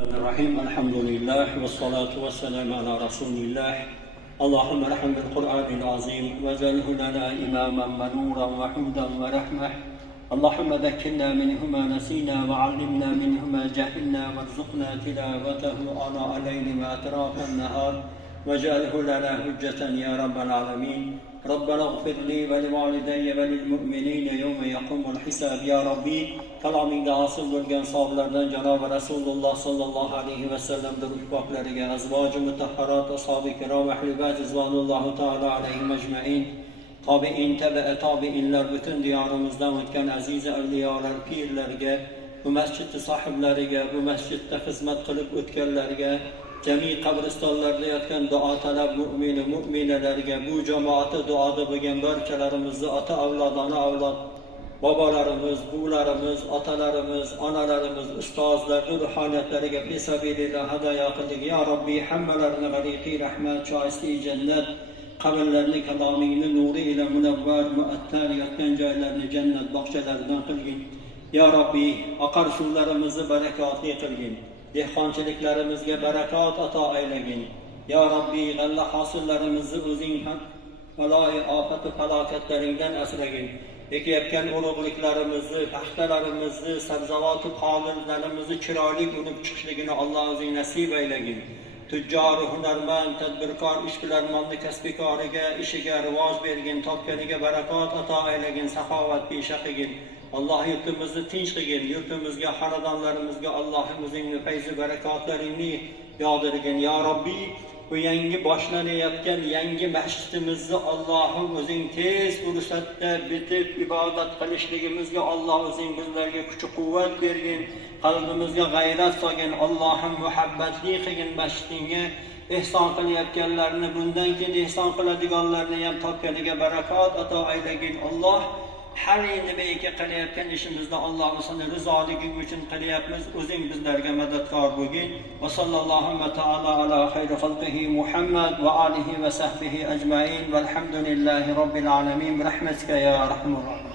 الرحيم الحمد لله والصلاة والسلام على رسول الله. اللهم ارحم بالقرآن العظيم واجعله لنا إماما ونورا وهدى ورحمة. اللهم ذكرنا منه ما نسينا وعلمنا منه ما جهلنا وارزقنا تلاوته آناء الليل وأطراف النهار واجعله لنا حجة يا رب العالمين. ربنا اغفر لي ولوالدي وللمؤمنين يوم يقوم الحساب يا ربي. Kalamingda asıl bo'lgan sahobalardan Janob Rasululloh sallallohu alayhi va sallamning ruhboklariga, azvoji mutahharat, ashabi kirom, ahli bayt rizvanullohu taala alayhim ajmain, tobiin, tobiinlar, butun diyorimizdan o'tgan aziz avliyolar, pirlarga, bu masjid sohiblariga, bu masjidda xizmat qilib o'tganlarga, jami qabristonlarda yotgan duo talab mu'min va mu'minalarga, bu jamoatda duoda bo'lgan barchalarimizni ota avlod, ona avlod, babalarimiz, buvilarimiz, otalarimiz, onalarimiz, ustozlarning ruhoniyatlariga fisabilillah hadoyo qildik. Ya Rabbi, hammalarini g'ariqiy rahmat, shoisti jannat, qabrlarini kalomingni nuri ila munavvar, muattar yotgan joylarini jannat bog'chalaridan qilgin. Ya Rabbi, oqar suvlarimizni barakotli qilgin. Dehqonchiliklarimizga barakot ato aylagin. Ya Rabbi, g'alla hosillarimizni o'zing baloyi ofat va falokatlaringdan asragin. Ekayotgan ulug'liklarimizni, paxtalarimizni, sabzavot qoldirlarimizni chiroyli unib chiqishligini Alloh o'zing nasib aylagin. Tujjor, hunarmand, tadbirkor, ishbilarmonni kasbikoriga, ishiga rivoj bergin, topganiga barakot ato aylagin, saxovat pesha qilgin. Alloh yurtimizni tinch qilgin, yurtimizga, xonadonlarimizga Allohim o'zingni fayzi barakotlaringni yog'dirgin. Ya Rabbi, bu yangi boshlanayotgan yangi masjidimizni Allohim o'zing tez fursatda bitib ibodat qilishligimizga Alloh o'zing bizlarga kuch-quvvat bergin, qalbimizga g'ayrat solgin. Allohim muhabbatli qilgin masjidingga. Ehson qilayotganlarni, bundan keyin ehson qiladiganlarni ham topganiga barakot ato aylagin. Alloh har nimaga qilayotgan ishimizda Alloh seni rizoligi uchun qilyapmiz. O'zing bizlarga madadkor bo'lgin. Va sallallohu va taala ala xayri xalqihi Muhammad va alihi va sahbihi ajmain. Valhamdulillahi robbil alamin. Rahmatika ya rahmur rahim.